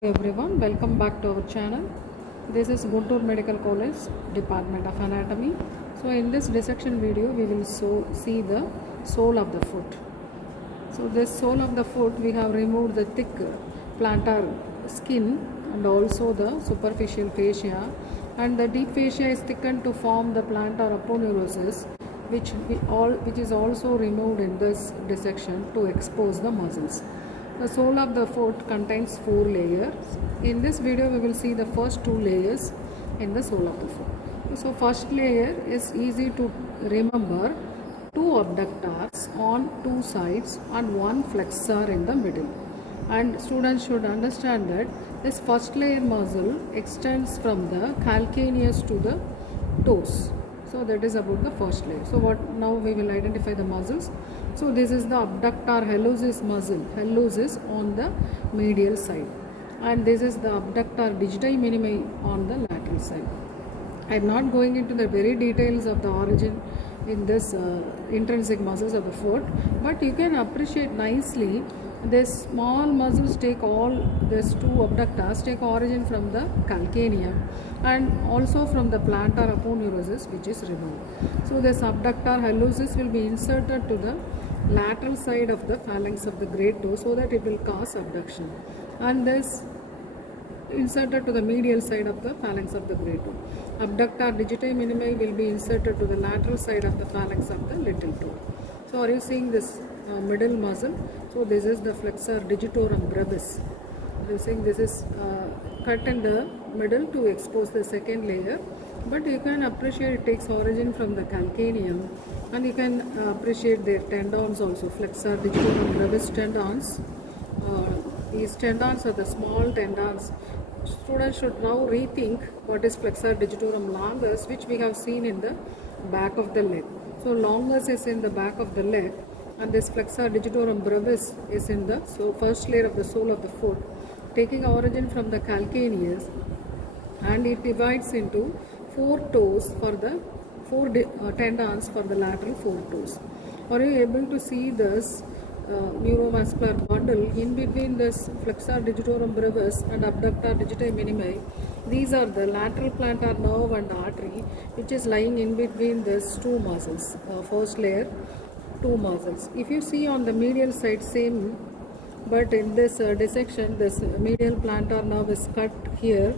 Everyone, welcome back to our channel. This is Guntur Medical College Department of Anatomy. So in this dissection video we will see the sole of the foot. So this sole of the foot, we have removed the thick plantar skin and also the superficial fascia, and the deep fascia is thickened to form the plantar aponeurosis, which is also removed in this dissection to expose the muscles. The sole of the foot contains 4 layers. In this video we will see the first 2 layers in the sole of the foot. So first layer is easy to remember: 2 abductors on 2 sides and 1 flexor in the middle. And students should understand that this first layer muscle extends from the calcaneus to the toes. So that is about the first layer. So now we will identify the muscles. So this is the abductor hallucis muscle, hallucis on the medial side, and this is the abductor digiti minimi on the lateral side. I am not going into the very details of the origin in this intrinsic muscles of the foot, but you can appreciate nicely these small muscles these 2 abductors take origin from the calcaneum and also from the plantar aponeurosis, which is removed. So this abductor hallucis will be inserted to the lateral side of the phalanx of the great toe so that it will cause abduction, and this inserted to the medial side of the phalanx of the great toe. Abductor digiti minimi will be inserted to the lateral side of the phalanx of the little toe. So are you seeing this middle muscle? So this is the flexor digitorum brevis. You seeing this is cut in the middle to expose the second layer, but you can appreciate it takes origin from the calcaneum, and you can appreciate their tendons also. Flexor digitorum brevis tendons. These tendons are the small tendons. Students should now rethink what is flexor digitorum longus, which we have seen in the back of the leg. So longus is in the back of the leg, and this flexor digitorum brevis is in the first layer of the sole of the foot, taking origin from the calcaneus, and it divides into 4 toes for the 4 tendons for the lateral 4 toes. Are you able to see this neuromuscular bundle in between this flexor digitorum brevis and abductor digiti minimi? These are the lateral plantar nerve and artery, which is lying in between these 2 muscles. First layer, 2 muscles. If you see on the medial side, same, but in this dissection, this medial plantar nerve is cut here.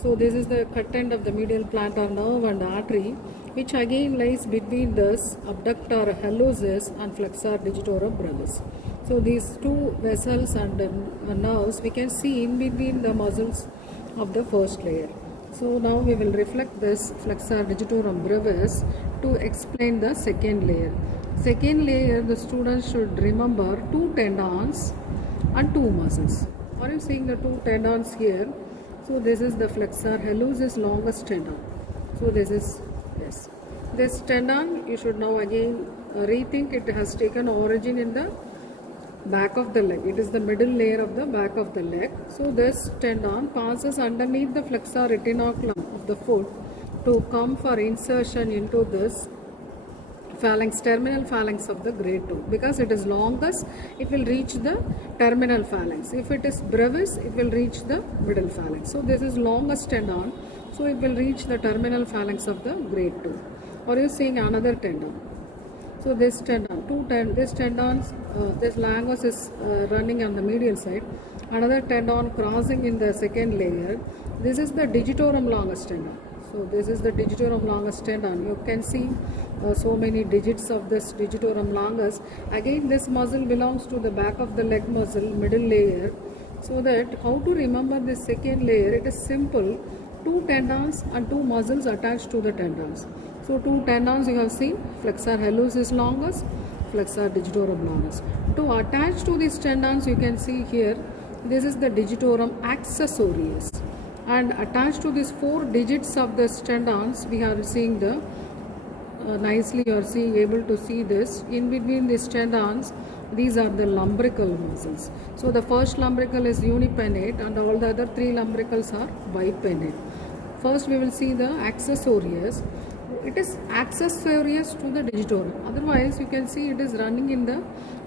So this is the cut end of the medial plantar nerve and artery, which again lies between this abductor hallucis and flexor digitorum brevis. So these 2 vessels and nerves we can see in between the muscles of the first layer. So now we will reflect this flexor digitorum brevis to explain the second layer. Second layer, the students should remember 2 tendons and 2 muscles. Are you seeing the 2 tendons here? So this is the flexor hallucis longus tendon. So this is, yes, this tendon you should now again rethink. It has taken origin in the back of the leg. It is the middle layer of the back of the leg. So this tendon passes underneath the flexor retinaculum of the foot to come for insertion into this phalanx, terminal phalanx of the great toe. Because it is longus, it will reach the terminal phalanx. If it is brevis, it will reach the middle phalanx. So this is longus tendon, so it will reach the terminal phalanx of the great toe. Are you seeing another tendon? So this tendon, this tendons, this longus is running on the medial side. Another tendon crossing in the second layer. This is the digitorum longus tendon. So this is the digitorum longus tendon. You can see so many digits of this digitorum longus. Again, this muscle belongs to the back of the leg muscle, middle layer. So that how to remember this second layer? It is simple. 2 tendons and 2 muscles attached to the tendons. So 2 tendons you have seen, flexor hallucis longus, flexor digitorum longus. To attach to these tendons, you can see here, this is the digitorum accessorius. And attached to these 4 digits of the tendons, we are seeing the nicely you are able to see this. In between these tendons, these are the lumbrical muscles. So the first lumbrical is unipinnate and all the other 3 lumbricals are bipinnate. First we will see the accessorius. it is accessorious to the digitorum. Otherwise, you can see it is running in the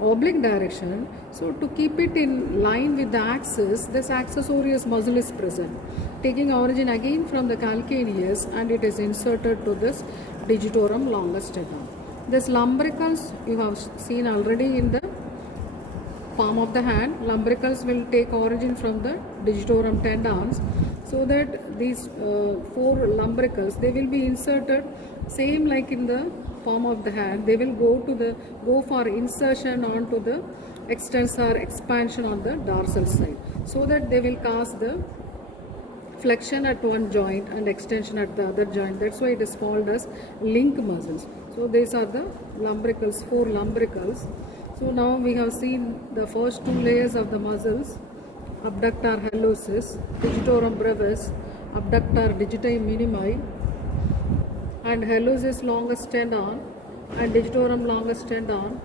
oblique direction. So to keep it in line with the axis, this accessorius muscle is present, taking origin again from the calcaneus, and it is inserted to this digitorum longus tendon. This lumbricals you have seen already in the palm of the hand. Lumbricals will take origin from the digitorum tendons, so that these 4 lumbricals, they will be inserted same like in the palm of the hand. They will go for insertion onto the extensor expansion on the dorsal side, so that they will cause the flexion at one joint and extension at the other joint. That's why it is called as link muscles. So these are the lumbricals, 4 lumbricals. So now we have seen the first 2 layers of the muscles: abductor hallucis, digitorum brevis, abductor digiti minimi, and hallucis longus tendon, and digitorum longus tendon,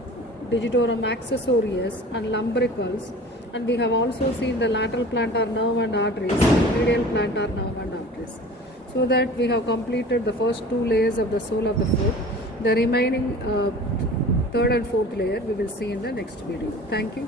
digitorum accessorius, and lumbricals. And we have also seen the lateral plantar nerve and arteries, medial plantar nerve and arteries. So that we have completed the first 2 layers of the sole of the foot. The remaining 3rd and 4th layer we will see in the next video. Thank you.